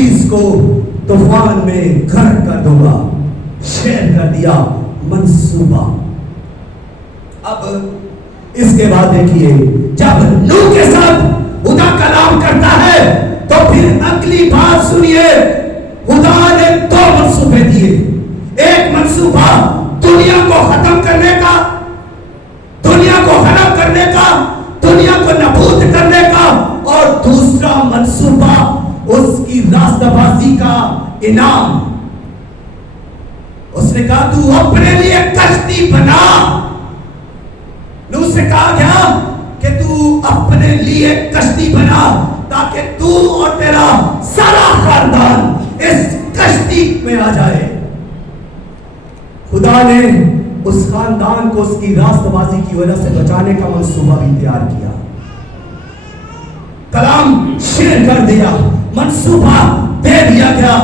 चीज को तूफान में गर्क कर दूंगा, शेयर कर दिया मंसूबा। अब इसके बाद देखिए, जब नूह के साथ खुदा कलाम करता है तो फिर अगली बात सुनिए, खुदा ने दो मंसूबे दिए। एक मंसूबा दुनिया को खत्म करने का, दुनिया को खराब करने का, दुनिया को नबूद करने का, और दूसरा मंसूबा उसकी रास्ताबाजी का इनाम। उसने कहा तू अपने लिए कश्ती बना। नूह से कहा गया कि तू अपने लिए कश्ती बना ताकि तू और तेरा सारा खानदान इस कश्ती में आ जाए। खुदा ने उस खानदान को उसकी रास्तबाजी की वजह से बचाने का मंसूबा भी तैयार किया। कलाम शेयर कर दिया, मंसूबा दे दिया गया।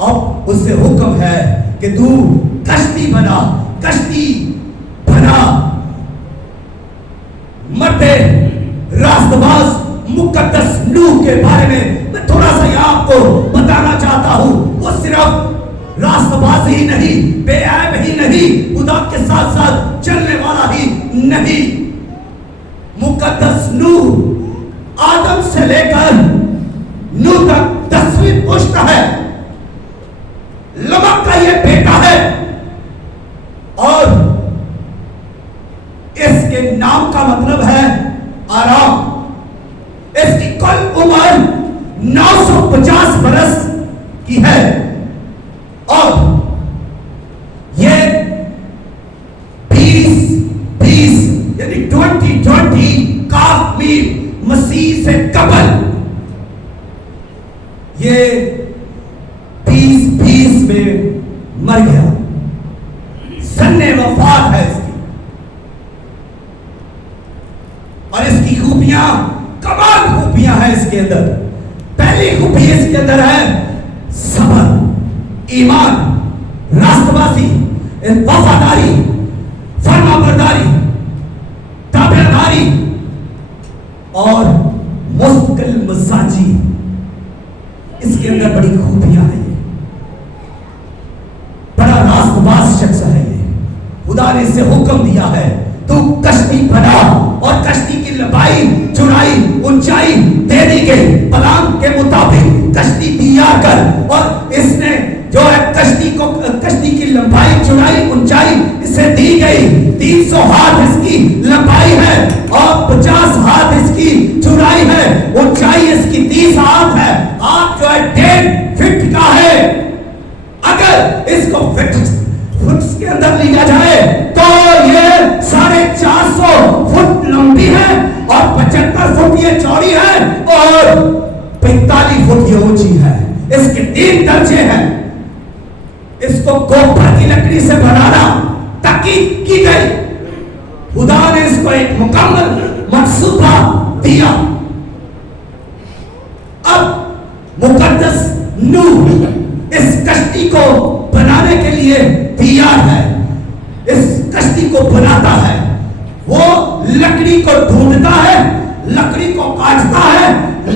अब उससे हुक्म है कि तू कश्ती बना, कश्ती बना। मरते रास्तबाज मुकद्दस नूह के बारे में मैं थोड़ा सा आपको बताना चाहता हूं। वो सिर्फ रास्तबाज ही नहीं, बेऐब ही नहीं, खुदा के साथ साथ चलने वाला ही नहीं। मुकद्दस नूह आदम से लेकर नूह तक 10वीं पुश्त है। लमक का ये बेटा है और इसके नाम का मतलब है आराम। इसकी कुल उम्र 950 बरस की है और ये 20 यानी 2020 काफ में मसीह से कबल ये 20 में मर गया। सन्ने वफात है इसकी, और इसकी खूबियां कमाल खूबियां हैं इसके अंदर। पहली खूबी इसके अंदर है सब्र, ईमान, रास्तबाजी, वफादारी, फरमाबरदारी, ताबेदारी और मुस्तकिल मजाजी। इसके अंदर बड़ी खूबियां हैं। बड़ा रास्तबाज शख्स है ये। खुदा ने इसे हुक्म दिया है तू कश्ती बना, और कश्ती की लंबाई, चौड़ाई, ऊंचाई दे दी गई। प्लान के मुताबिक कश्ती तैयार कर, और इसने जो है कश्ती की लंबाई, चौड़ाई, ऊंचाई इसे दी गई। 300 हाथ इसकी लंबाई है और 50 हाथ इसकी चौड़ाई है। ऊंचाई इसकी 30 हाथ है। हाथ जो है 1.5 फीट का है। अगर इसको फुट के अंदर लिया जाए तो ये 450 फुट लंबी है और 75 फुट ये चौड़ी है और 45 फुट ये ऊंची है। इसके 3 दर्जे हैं। इसको गोबर की लकड़ी से बनाना ताकीद की गई। खुदा ने इसको एक मुकम्मल मंसूबा दिया। अब मुकद्दस नूह इस कश्ती को बनाने के लिए तैयार है। इस कश्ती को बनाता है, वो लकड़ी को ढूंढता है, लकड़ी को काटता है,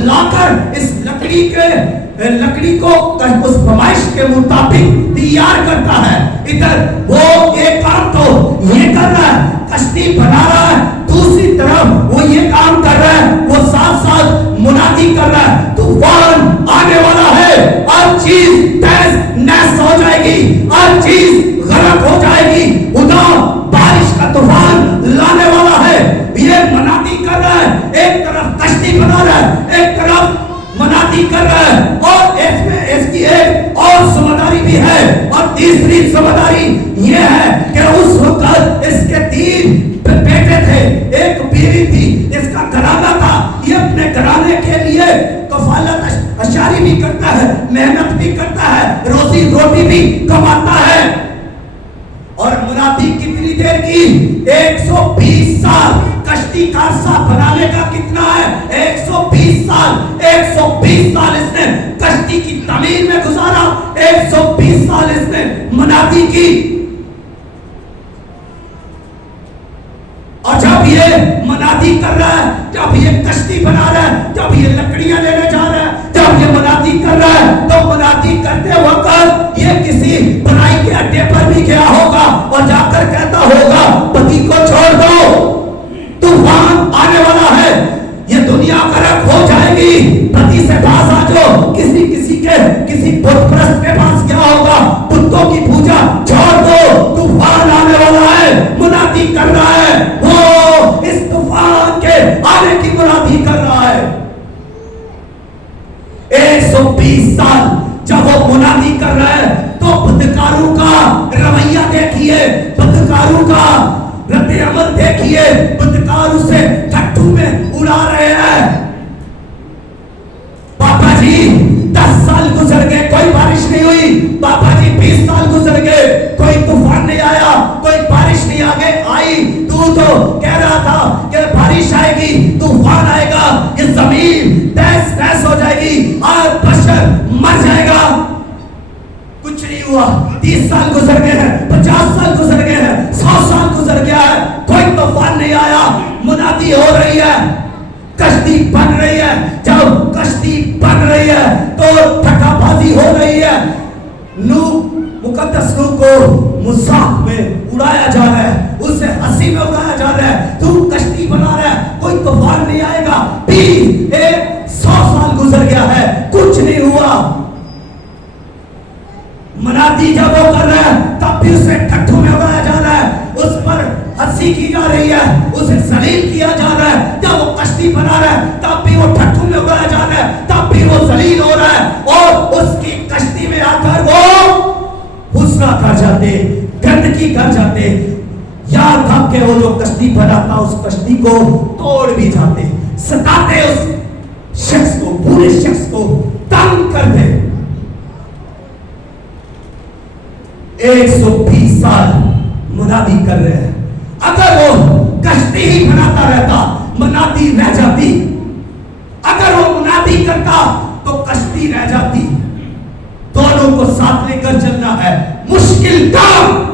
लाकर इस लकड़ी को उस फरमाइश के मुताबिक तैयार करता है। इधर वो एक काम तो ये कर रहा है, कश्ती बना रहा है, दूसरी तरफ वो ये काम कर रहा है, वो साथ साथ मुनादी कर रहा है तूफान आने वाला है, हर चीज तहस नहस हो जाएगी, हर चीज गलत हो जाएगी, खुदा बारिश का तूफान लाने वाला है। ये मुनादी कर रहा है, एक तरफ कश्ती बना रहा है, एक तरफ मुनादी कर रहा है, और इसमें इसकी एक और जिम्मेदारी भी है। और तीसरी जिम्मेदारी ये है कि उस वक्त इसके 3 बेटे थे, एक बीवी थी, इसका घराना था। ये अपने घराने के लिए कफालत अशारी भी करता है, मेहनत भी करता है, रोजी रोटी भी कमाता है। और मुनादी कितनी देर की? 120 साल। कश्ती का अरसा बनाने का कितना है? 120 साल। 120 साल इसने कश्ती की तमीर में गुजारा, 120 साल इसने मुनादी की। और जब ये मुनादी कर रहा है, जब ये कश्ती बना रहा है, जब ये लकड़ियां लेने जा रहा है, जब ये मुनादी कर रहा है, तो کرتے وقت یہ کسی برائی کے اڈے پر بھی گیا ہوگا اور جا کر کہتا ہوگا پتی کو چھوڑ دو، طوفان آنے والا ہے، یہ دنیا غرق ہو جائے گی، پتی سے باز آ جاؤ، کسی بت پرست کے پاس گیا ہوگا، بتوں کی پوجا چھوڑ دو، طوفان آنے والا ہے، منادی کر رہا ہے، وہ اس طوفان کے آنے کی منادی کر رہا ہے۔ 120 سال جب وہ منادی کر رہا ہے تو بدکاروں کا رویہ دیکھیے، بدکاروں کا رد عمل دیکھیے، بدکار اسے ٹھٹھو میں اڑا رہے ہیں۔ پاپا جی 10 سال گزر گئے کوئی بارش نہیں ہوئی، پاپا جی 20 سال گزر گئے کوئی طوفان نہیں آیا، کوئی بارش نہیں آگے آئی، تو کہہ رہا تھا کہ بارش آئے گی، طوفان آئے گا، یہ زمین تہس نہس ہو جائے گی اور بشر مر جائے گا، کچھ نہیں ہوا۔ 30 سال گزر گئے ہیں، 50 سال گزر گئے ہیں، 100 سال گزر گیا ہے، کوئی طوفان نہیں آیا، منادی ہو رہی ہے، کشتی بن رہی ہے، جب کشتی بن رہی ہے تو ٹھٹا بازی ہو رہی ہے، نوح مقدس نوح کو مذاق میں اڑایا جا رہا ہے، اسے ہنسی میں اڑایا جا رہا ہے، تو کشتی بنا رہا ہے، کوئی طوفان نہیں آئے گا، 100 سال گزر گیا ہے، کچھ نہیں ہوا۔ منادی جب وہ کر رہا ہے تب بھی اسے ٹھٹھو میں اڑایا جا رہا ہے، اس پر ہنسی کی جا رہی ہے، اسے ذلیل کیا جا رہا ہے، جب وہ کشتی بنا رہا ہے تب بھی وہ ٹھٹھو میں اڑایا جا رہا ہے، تب بھی وہ ذلیل ہو رہا ہے، اور اس کی کشتی میں آ کر وہ غصہ کر جاتے، گندگی کر جاتے، یاد تھا کہ وہ جو کشتی بناتا اس کشتی کو توڑ بھی جاتے، ستاتے اس شخص کو، پورے شخص کو تنگ کر دے۔ 120 سال منادی کر رہے ہیں، اگر وہ کشتی ہی بناتا رہتا منادی رہ جاتی، اگر وہ منادی کرتا تو کشتی رہ جاتی، دونوں کو ساتھ لے کر چلنا ہے، مشکل کام،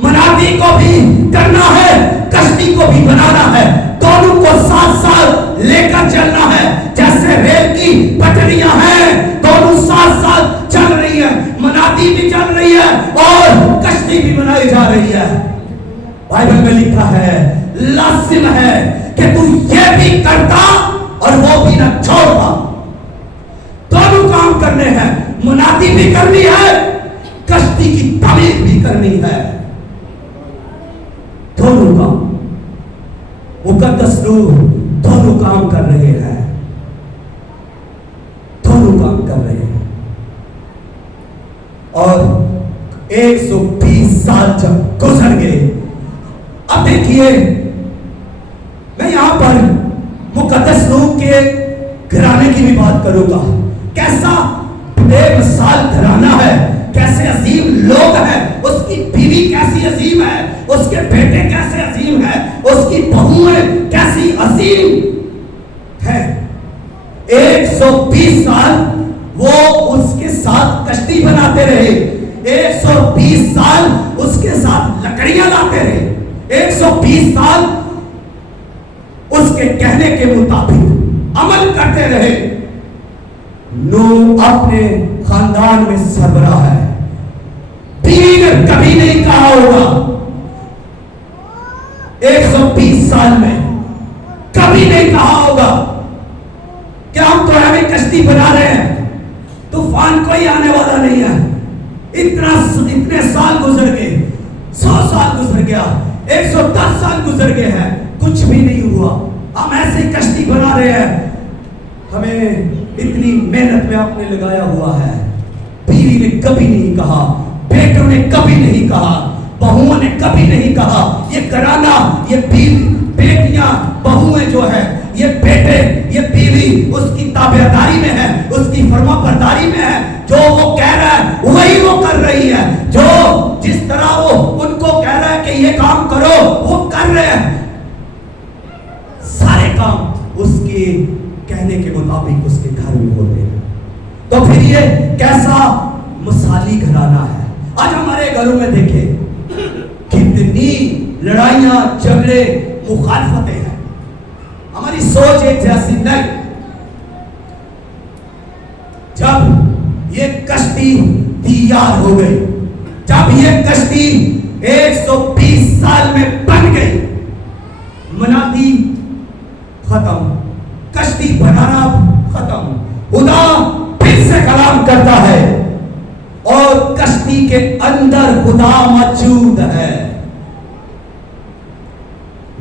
منادی کو بھی کرنا ہے، کشتی کو بھی بنانا ہے، دونوں کو ساتھ ساتھ لے کر چلنا ہے، جیسے ریل کی پٹریاں ہیں، دونوں ساتھ ساتھ چل رہی ہیں، منادی بھی چل رہی ہے اور کشتی بھی بنائی جا رہی ہے۔ بائبل میں لکھا ہے لازم ہے کہ تو یہ بھی کرتا اور وہ بھی نہ چھوڑتا، دونوں کام کرنے ہیں، منادی بھی کرنی ہے، کشتی کی تعمیر بھی کرنی ہے، دونوں کام۔ مقدس نوح دونوں کام کر رہے ہیں، دونوں کام کر رہے ہیں، اور 120 سال جب گزر گئے، اب دیکھیے میں یہاں پر مقدس نوح کے گھرانے کی بھی بات کروں گا، کیسا بے مثال گھرانہ ہے، کیسے عظیم لوگ ہیں، اس کی بیوی کیسی عظیم ہے، اس کے بیٹے کیسے عظیم ہیں، اس کی بہویں کیسی عظیم ہیں۔ 120 سال وہ اس کے ساتھ کشتی بناتے رہے، 120 سال اس کے ساتھ لکڑیاں لاتے رہے، 120 سال اس کے کہنے کے مطابق عمل کرتے رہے۔ نوح اپنے خاندان میں سربراہ ہے، بیوی نے کبھی نہیں کہا ہوگا 120 سال میں کبھی نہیں کہا ہوگا کہ ہم تو ہمیں کشتی بنا رہے ہیں، طوفان کوئی آنے والا نہیں ہے، اتنے سال گزر گئے، 100 سال گزر گیا، 110 سال گزر گئے ہیں، کچھ بھی نہیں ہوا، ہم ایسے کشتی بنا رہے ہیں، ہمیں اتنی محنت میں آپ نے لگایا ہوا ہے۔ بیوی نے کبھی نہیں کہا، بیٹوں نے کبھی نہیں کہا، بہوؤں نے کبھی نہیں کہا، یہ گھرانہ، یہ بیٹیاں، بہویں جو ہے، یہ بیٹے، یہ بیوی اس کی تابعداری میں ہے، اس کی فرما برداری میں ہے، جو وہ کہہ رہا ہے وہی وہ کر رہی ہے، جو جس طرح وہ ان کو کہہ رہا ہے کہ یہ کام کرو وہ کر رہے ہیں، سارے کام اس کے کہنے کے مطابق اس کے گھر میں ہوتے ہیں۔ تو پھر یہ کیسا مثالی گھرانہ ہے۔ آج ہمارے گھروں میں دیکھیں کتنی لڑائیاں، جھگڑے، مخالفتیں ہیں، ہماری سوچ ایک جیسی نہیں۔ جب یہ हो गई। जब ये कश्ती 120 साल में बन गई, मनादी खत्म, कश्ती बनाना खत्म, खुदा फिर से कलाम करता है और कश्ती के अंदर खुदा मौजूद है।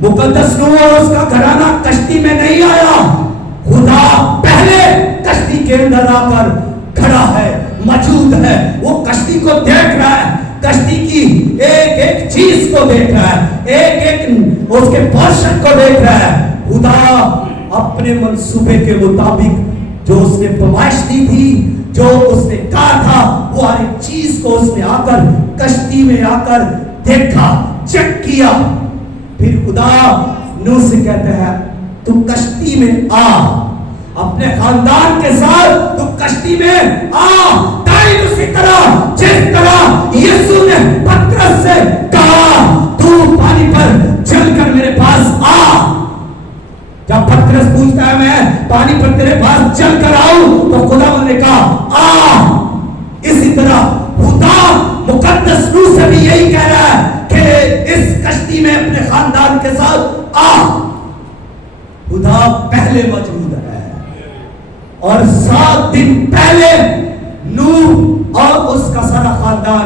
मुकद्दस नूह और उसका घराना कश्ती में नहीं आया, खुदा पहले कश्ती के अंदर आकर खड़ा है, मौजूद है। वो कश्ती को देख रहा है, कश्ती की एक एक चीज को देख रहा है, एक एक उसके पोर्शन को देख रहा है। खुदा अपने मंसूबे के मुताबिक जो उसने फरमाइश दी थी, जो उसने कहा था, वो हर एक चीज को उसने आकर कश्ती में आकर देखा, चेक किया। फिर खुदा नूह से कहते हैं तू कश्ती में आ, अपने खानदान के साथ तू कश्ती में आ। तारीफ उसी तरह जिस तरह यीशु ने पतरस से कहा तू पानी पर चलकर मेरे पास आ। जब पतरस पूछता है मैं पानी पर तेरे पास चलकर आऊं, तो खुदा ने कहा आ। इसी तरह खुदा मुकद्दस नूह से भी यही कह रहा है कि इस कश्ती में अपने खानदान के साथ आ। खुदा पहले मौजूद है और 7 दिन पहले नूह और उसका सारा खानदान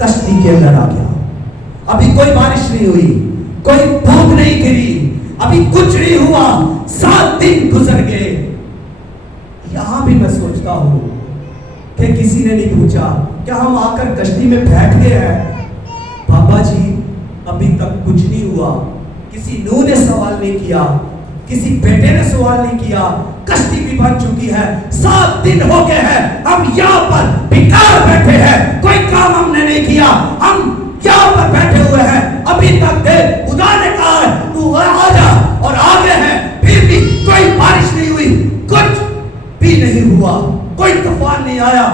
कश्ती के अंदर आ गया। अभी कोई बारिश नहीं हुई, कोई बूंद नहीं गिरी, अभी कुछ नहीं हुआ, 7 दिन गुजर गए। यहां भी मैं सोचता हूं कि किसी ने नहीं पूछा क्या हम आकर कश्ती में बैठ गए हैं? बाबा जी अभी तक कुछ नहीं हुआ। किसी नूह ने सवाल नहीं किया, किसी बेटे ने सवाल नहीं किया। कश्ती भी बन चुकी है, 7 दिन हो गए हैं, हम यहाँ पर बेकार बैठे हैं, कोई काम हमने नहीं किया, हम यहाँ पर बैठे हुए हैं। अभी तक खुदा ने कहा है तू आ जा और आगे है, फिर भी कोई बारिश नहीं हुई, कुछ भी नहीं हुआ, कोई तूफान नहीं आया,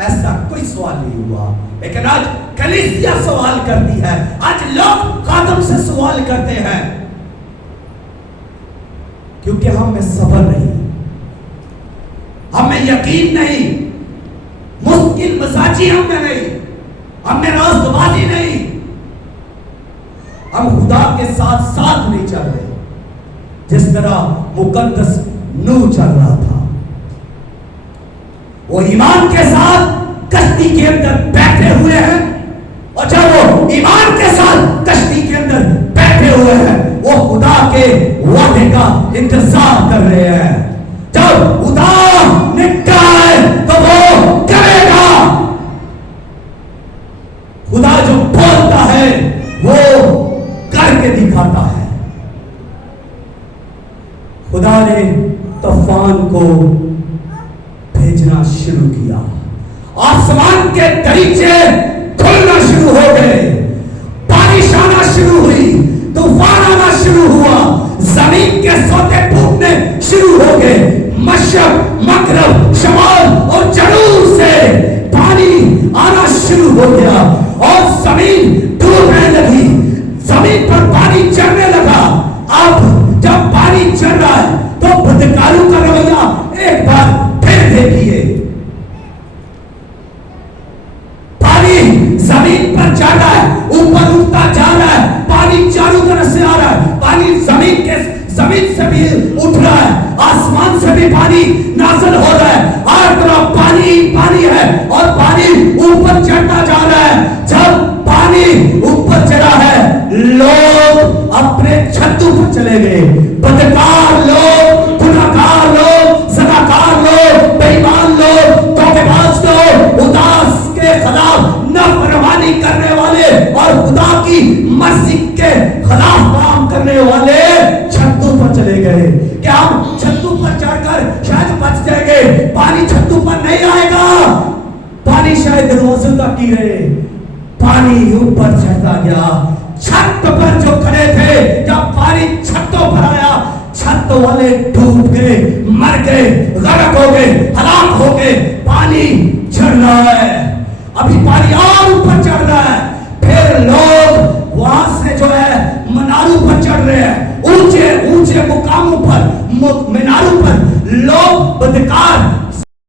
ऐसा कोई सवाल नहीं हुआ। लेकिन आज कलीसिया सवाल करती है, आज लोग खादम से सवाल करते हैं, क्योंकि हम में सब्र नहीं, हमें यकीन नहीं, मुश्किल मजाजी हम में नहीं, हम में रास्तबाजी नहीं, हम खुदा के साथ साथ नहीं चल रहे जिस तरह मुकद्दस नूह चल रहा था। वो ईमान के साथ कश्ती के अंदर बैठे हुए हैं, और जब वो ईमान के साथ कश्ती के अंदर बैठे हुए हैं, वो खुदा के वादे का इंतजार कर रहे हैं। जब खुदा ने कहा है तो वो करेगा। खुदा जो बोलता है वो करके दिखाता है। खुदा ने तूफान को भेजना शुरू किया, आसमान के दरीचे खुलना शुरू हो गए, बारिश आना शुरू हुई, तूफान आना शुरू हुआ, जमीन के सोते फूटने शुरू हो गए। मशरक, मगरब, शमाल और जनूब से पानी आना शुरू हो गया और जमीन डूबने लगी, जमीन पर पानी चढ़ने लगा। अब जब पानी चढ़ रहा है तो बदकारों का रवैया एक बार फिर देखिए। पानी जमीन पर चढ़ रहा है, ऊपर उठता जा रहा है, पानी चारों तरफ से आ रहा है, पानी जमीन से भी उठ रहा है, आसमान से भी पानी नाज़िल हो रहा है, हर तरफ पानी पानी है और पानी ऊपर चढ़ता जा रहा है। जब पानी ऊपर चढ़ा है, लोग अपने छतों पर चले गए, बदकार लोग, गुनाहगार लोग, ज़नाकार लोग, बेईमान लोग, धोखेबाज लोग, उदास के खिलाफ नाफरमानी करने वाले और खुदा की मर्जी के खिलाफ काम करने वाले छतों पर चले गए। क्या हम छतों पर चढ़कर शायद बच जाएंगे? पानी छतों पर नहीं आएगा, पानी शायद दरवाजों तक ही रहे। पानी ऊपर चढ़ता गया, छत पर जो खड़े थे, जब पानी छतों पर आया, छत वाले डूब गए, मर गए, गरक हो गए, हलाक हो गए। पानी चढ़ रहा है, अभी पानी और ऊपर चढ़ रहा है। फिर लोग वहां से जो है मीनारों पर चढ़ रहे हैं, ऊंचे ऊंचे मुकामों पर, मीनारों पर लोग बदकार